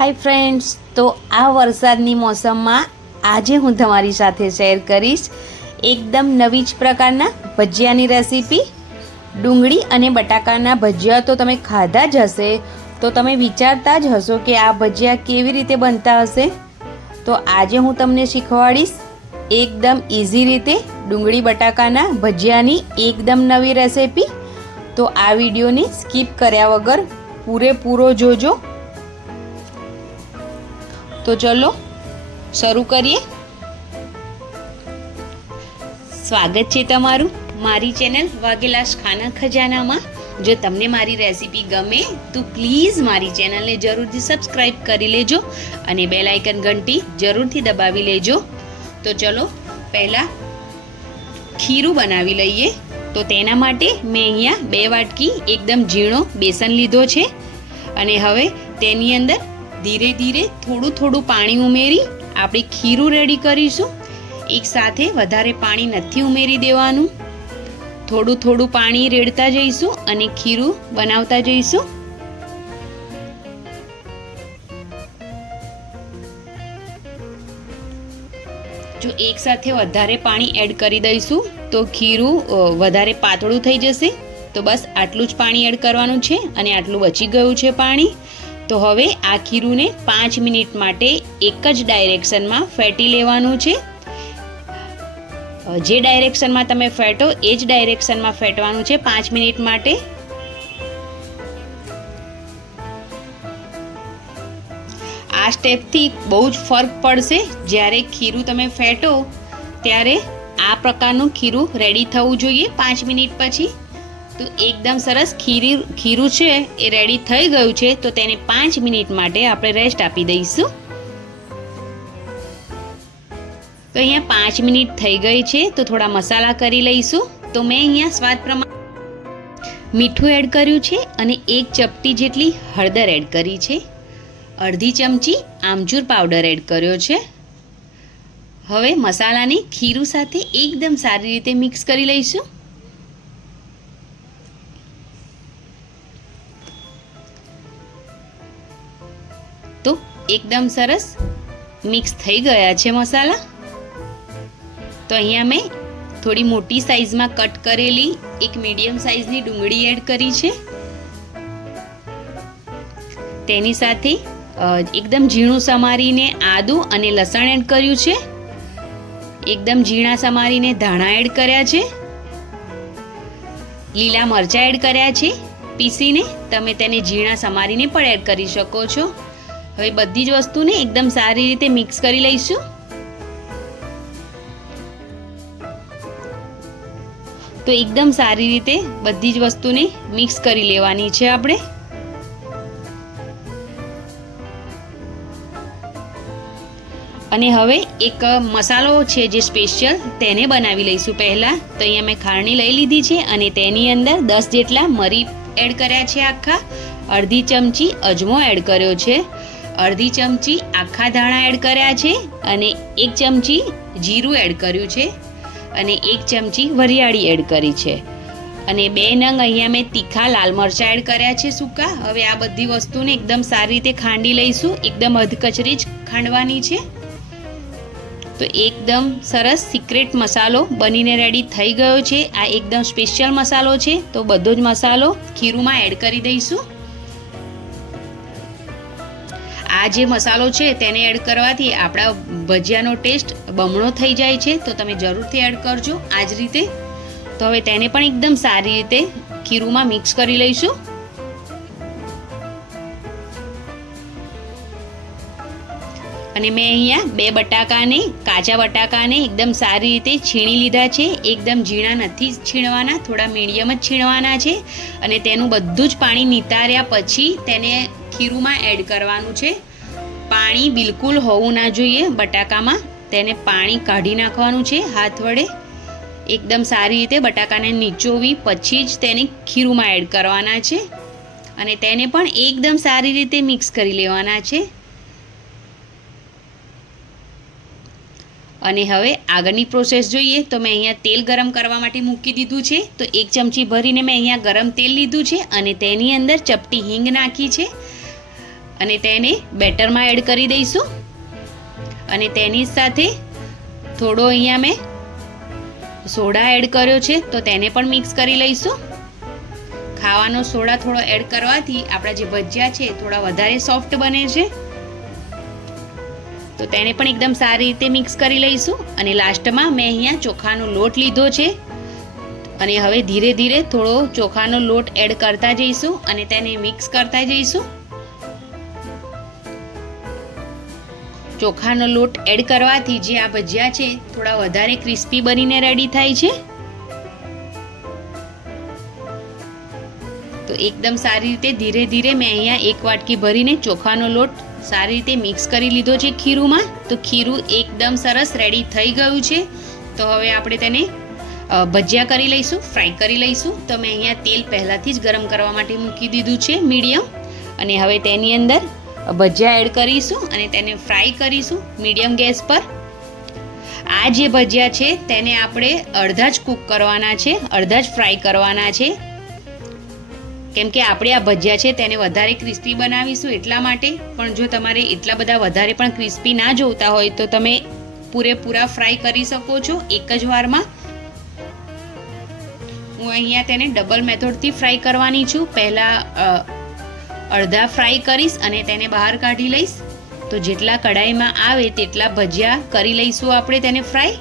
Hi friends, તો આ વરસાદની મોસમમાં આજે હું તમારી સાથે શેર કરીશ એકદમ નવી જ પ્રકારના ભજીયાની રેસીપી। ડુંગળી અને બટાકાના ભજીયા તો તમે ખાધા જ હશે, તો તમે વિચારતા જ હશો કે આ ભજીયા કેવી રીતે બનતા હશે। તો આજે હું તમને શીખવાડીશ એકદમ ઇઝી રીતે ડુંગળી બટાકાના ભજીયાની એકદમ નવી રેસીપી। તો આ વિડીયોને સ્કીપ કર્યા વગર પૂરેપૂરો જોજો। तो चलो शुरू करिए। स्वागत है तमारू मारी चैनल वागेलास खाना खजाना में। जो तमने मारी रेसिपी गमे तो प्लीज मारी चैनल ने जरूर थी सब्सक्राइब करी लेजो अने बेल आइकन घंटी जरूर थी दबावी लेजो। तो चलो पहला खीरू बनावी लईए। तो तेना माटे मैं अहींया 2 वाटकी एकदम झीणो बेसन लीधो छे अने हवे तेनी अंदर धीरे धीरे थोड़ू थोड़ू पाणी उमेरी आपणे खीरू रेडी करीशुं। एक साथे वधारे पाणी नथी उमेरी देवानुं, थोड़ू थोड़ू पाणी रेड़ता जईशुं अने खीरू बनावता जईशुं। जो एक साथे वधारे पाणी एड करी दईशुं तो खीरू वधारे पातळुं थई जशे। तो बस आटलुं ज पाणी एड करवानुं छे अने आटलुं बची गयुं छे पाणी। तो हवे आ खीरू ने 5 मिनिट माटे एक ज डायरेक्शन में फेटी लेवानुं छे। जे डायरेक्शन में तमे फेटो ए ज डायरेक्शन में फेटवानुं छे 5 मिनिट माटे। आ स्टेप थी बहुत फर्क पड़शे। ज्यारे खीरू तमे फेटो त्यारे आ प्रकारनुं खीरू रेडी थवुं जोईए 5 मिनिट पछी। तो एकदम सरस खीरू छे ए रेडी थई गयुं छे। तो तेने 5 मिनिट माटे आपणे रेस्ट आपी दईशुं। तो अहींया 5 मिनिट थई गई छे तो थोड़ा मसाला करी लईशुं। तो मैं अहींया स्वाद प्रमाणे मीठुं एड कर्युं छे अने 1 चपटी जेटली हळदर एड करी छे। अर्धी चमची आमचूर पाउडर एड कर्यो छे। हवे मसालाने खीरू साथे एकदम सारी रीते मिक्स करी लईशुं। तो एकदम सरस मिक्स थई गया छे मसाला। तो अहींया मैं थोड़ी मोटी साइज में कट करेली एक मीडियम साइजनी डुंगળી एड करी छे। तेनी साथे एकदम झीणुं समारीने आदु अने लसण एड कर्युं छे। एकदम झीणा समारीने धाणा एड कर्या छे। लीला मरचा एड कर्या छे पीसीने। तमे तेने झीणा समारीने पण एड करी शको छो। हवे बधी ज वस्तुने एकदम सारी रीते मिक्स करी लईशुं। तो एकदम सारी रीते बधी ज वस्तुने मिक्स करी लेवानी छे आपणे। अने हवे एक मसालो छे जे स्पेशियल तेने बनावी लईशुं पहेला। तो अहींया मैं खारणी लई लीधी छे अने तेनी अंदर 10 जेटला मरी एड कर्या छे आखा। अर्धी चमची अजमो एड कर्यो छे। अर्धी चमची आखा धाणा एड कर्या छे अने 1 चमची जीरु एड कर्युं छे अने 1 चमची वरियाળી एड करी छे अने 2 नंग अहींया मैं तीखा लाल मरचा एड कर्या छे सूका। हवे आ बधी वस्तुने एकदम सारी रीते खांडी लईशुं। एकदम अधकचरी ज खांडवानी छे। तो एकदम सरस सीक्रेट मसालो बनीने रेडी थई गयो छे। आ एकदम स्पेशियल मसालो छे। तो बधो ज मसालो खीरूमां एड करी दईशुं। आ जे मसालो छे तेने एड करवाथी आपणा भजियानो टेस्ट बमणो थई जाय छे। तो तमे जरूरथी एड करजो आ ज रीते। तो हवे तेने पण एकदम सारी रीते खीरूमां मिक्स करी लईशुं। अने मैं अहींया 2 बटाकाने काचा बटाकाने एकदम सारी रीते छीणी लीधा छे। एकदम झीणा नथी छीणवाना, थोड़ा मीडियम ज छीणवाना छे अने तेनुं बधुं ज पाणी नितार्या पछी तेने खीरूमां एड करवानुं छे। पाणी बिलकुल होवुं ना जोईए बटाकामां। तेने पाणी काढी नाखवानुं छे हाथ वडे। एकदम सारी रीते बटाकाने नीचोवी पछी ज तेने खीरूमां एड करवाना छे अने तेने पण एकदम सारी रीते मिक्स करी लेवाना छे। અને હવે આગળની પ્રોસેસ જોઈએ તો મેં અહીંયા તેલ ગરમ કરવા માટે મૂકી દીધું છે। તો 1 ચમચી ભરીને મેં અહીંયા ગરમ તેલ લીધું છે અને તેની અંદર ચપટી હિંગ નાખી છે અને તેને બેટરમાં એડ કરી દઈશું. અને તેની સાથે થોડો અહીંયા મેં સોડા એડ કર્યો છે, તો તેને પણ મિક્સ કરી લઈશું. ખાવાનો સોડા થોડો એડ કરવાથી આપણા જે ભજીયા છે થોડા વધારે સોફ્ટ બને છે. તો તેને પણ એકદમ સારી રીતે મિક્સ કરી લઈશું. અને લાસ્ટમાં મેં અહીંયા ચોખાનો લોટ લીધો છે અને હવે ધીરે ધીરે થોડો ચોખાનો લોટ એડ કરતા જઈશું અને તેને મિક્સ કરતા જઈશું. ચોખાનો લોટ એડ કરવાથી જે આ ભજીયા છે થોડા વધારે ક્રિસ્પી બનીને રેડી થાય છે. તો એકદમ સારી રીતે ધીરે ધીરે મેં અહીંયા એક વાટકી ભરીને ચોખાનો લોટ સારી રીતે મિક્સ કરી લીધો છે ખીરુંમાં. તો ખીરું એકદમ સરસ રેડી થઈ ગયું છે. તો હવે આપણે તેને ભજીયા કરી લઈશું, ફ્રાય કરી લઈશું. તો મેં અહીંયા તેલ પહેલાંથી જ ગરમ કરવા માટે મૂકી દીધું છે મીડિયમ. અને હવે તેની અંદર ભજીયા એડ કરીશું અને તેને ફ્રાય કરીશું મીડિયમ ગેસ પર. આ જે ભજીયા છે તેને આપણે અડધા જ કૂક કરવાના છે, અડધા જ ફ્રાય કરવાના છે. કેમ કે આપણે આ ભજીયા છે તેને વધારે ક્રિસ્પી બનાવીશું એટલા માટે. પણ જો તમારે એટલા બધા વધારે પણ ક્રિસ્પી ના જોઈતા હોય તો તમે પૂરેપૂરા ફ્રાય કરી શકો છો એક જ વારમાં. હું અહીંયા તેને ડબલ મેથડથી ફ્રાય કરવાની છું. પહેલાં અડધા ફ્રાય કરીશ અને તેને બહાર કાઢી લઈશ. તો જેટલા કઢાઈમાં આવે તેટલા ભજીયા કરી લઈશું આપણે તેને ફ્રાય.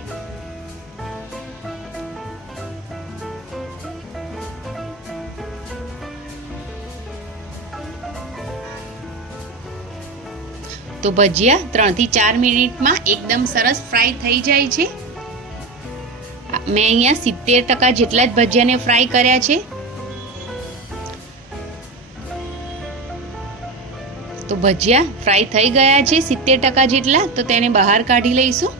તો ભજીયા 3 થી 4 મિનિટમાં એકદમ સરસ ફ્રાય થઈ જાય છે. મેં અહીંયા 70% જેટલા જ ભજીયાને ફ્રાય કર્યા છે. તો ભજીયા ફ્રાય થઈ ગયા છે 70% જેટલા. તો તેને બહાર કાઢી લઈશું.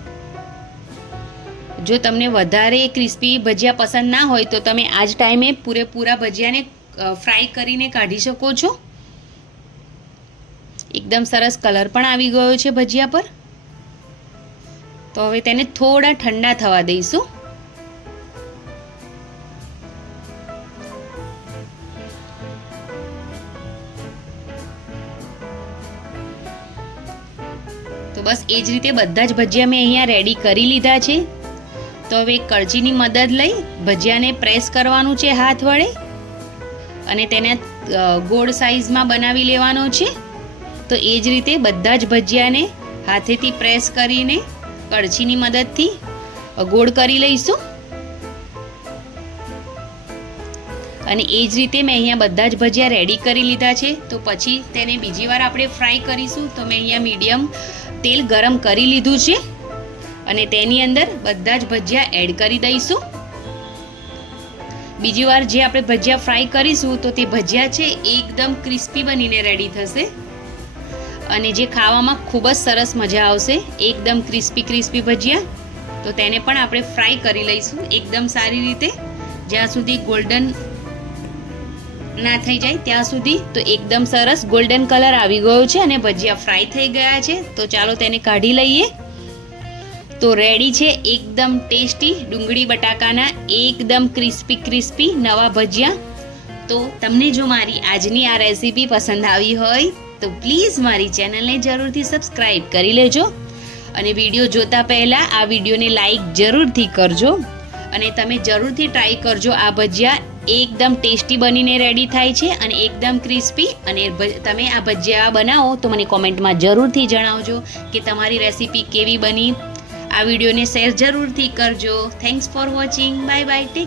જો તમને વધારે ક્રિસ્પી ભજીયા પસંદ ના હોય તો તમે આ જ ટાઈમે પૂરેપૂરા ભજીયાને ફ્રાય કરીને કાઢી શકો છો. એકદમ સરસ કલર પણ આવી ગયો છે ભજીયા પર. તો હવે તેને થોડા ઠંડા થવા દઈશું. તો બસ એ જ રીતે બધા જ ભજીયા મેં અહીંયા રેડી કરી લીધા છે. તો હવે એક કળચીની મદદ લઈ ભજીયાને પ્રેસ કરવાનું છે હાથ વડે અને તેને ગોળ સાઈઝમાં બનાવી લેવાનો છે. તો એ જ રીતે બધા જ ભજીયાને હાથેથી પ્રેસ કરીને કળચીની મદદથી ગોળ કરી લઈશું. અને એ જ રીતે મેં અહીંયા બધા જ ભજીયા રેડી કરી લીધા છે. તો પછી તેને બીજી વાર આપણે ફ્રાય કરીશું. તો મેં અહીંયા મીડિયમ તેલ ગરમ કરી લીધું છે અને તેની અંદર બધા જ ભજીયા એડ કરી દઈશું. બીજી વાર જે આપણે ભજીયા ફ્રાય કરીશું તો તે ભજીયા છે એકદમ ક્રિસ્પી બનીને રેડી થશે અને જે ખાવામાં ખૂબ જ સરસ મજા આવશે. એકદમ ક્રિસ્પી ભજીયા. તો તેને પણ આપણે ફ્રાય કરી લઈશું એકદમ સારી રીતે, જ્યાં સુધી ગોલ્ડન ના થઈ જાય ત્યાં સુધી. તો એકદમ સરસ ગોલ્ડન કલર આવી ગયો છે અને ભજીયા ફ્રાય થઈ ગયા છે. તો ચાલો તેને કાઢી લઈએ. તો રેડી છે એકદમ ટેસ્ટી ડુંગળી બટાકાના એકદમ ક્રિસ્પી નવા ભજીયા. તો તમને જો મારી આજની આ રેસીપી પસંદ આવી હોય તો પ્લીઝ મારી ચેનલને જરૂરથી સબસ્ક્રાઈબ કરી લેજો અને વિડીયો જોતા પહેલાં આ વિડીયોને લાઈક જરૂરથી કરજો. અને તમે જરૂરથી ટ્રાય કરજો. આ ભજીયા એકદમ ટેસ્ટી બનીને રેડી થાય છે અને એકદમ ક્રિસ્પી. અને તમે આ ભજીયા બનાવો તો મને કોમેન્ટમાં જરૂરથી જણાવજો કે તમારી રેસીપી કેવી બની. આ વિડીયોને શેર જરૂરથી કરજો. Thanks for watching. Bye bye. Tech